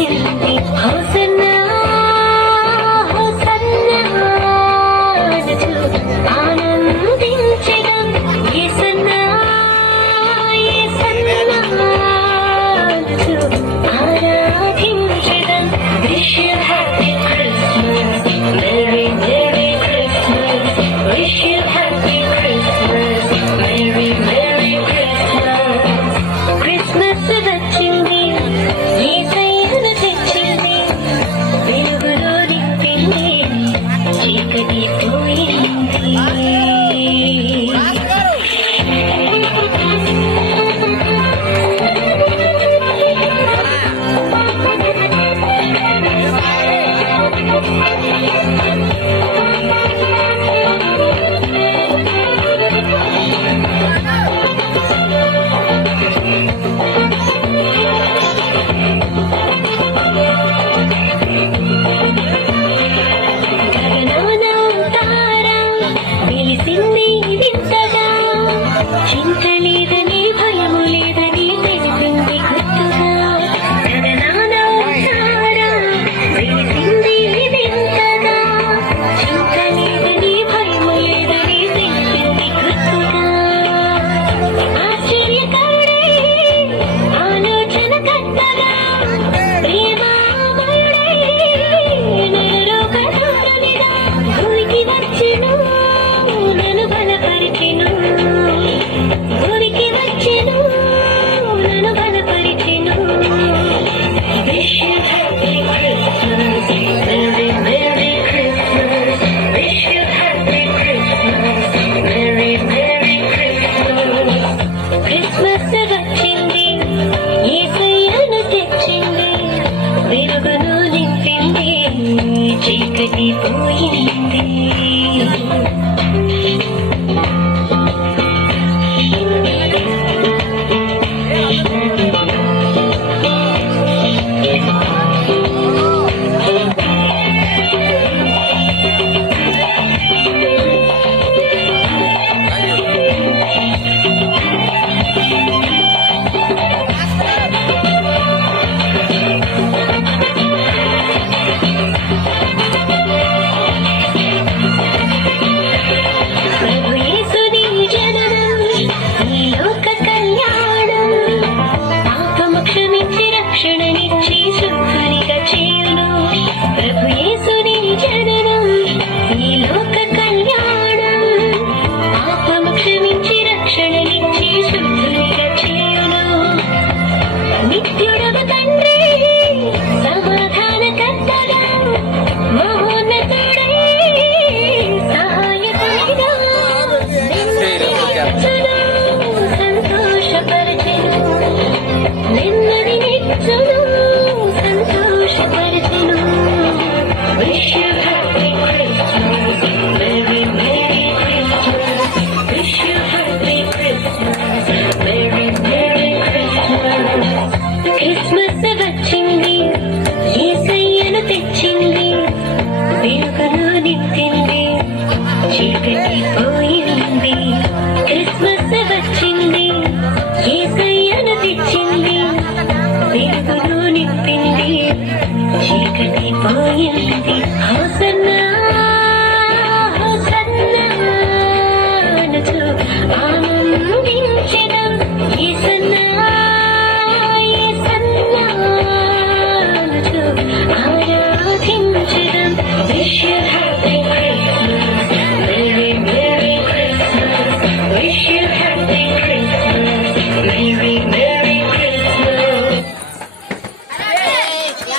పోయింది. Hosanna hosanna అంటూ ఆనందించెదం. యేసన్నా యేసన్నా అంటూ ఆరాధించెదం. Wish you happy Christmas, Merry Merry Christmas. Wish you happy Christmas, Merry Merry Christmas. Christmas వచ్చింది, యేసయ్యను తెచ్చింది, వెలుగులో నింపింది, చీకటి పోయింది. వెలిసింది వింతగా, చింత లేదని భయము లేదని తెలిసింది గుర్తుగా. వెలిసింది వింతగా, చింత లేదని భయము లేదని తెలిసింది గుర్తుగా. ఆశ్చర్యకరుడే ఆలోచన కర్తగా, ప్రేమామయుడే నరలోకధారునిగా భూమికి వచ్చెను, నన్ను బలపరిచెను. భూమికి వచ్చెను, నన్ను బలపరిచెను. Wish you happy Christmas, Merry Merry Christmas. Wish you happy Christmas, Merry Merry Christmas. Christmas వచ్చింది, యేసయ్యను తెచ్చింది, వెలుగును నింపింది, చీకటి పోయింది.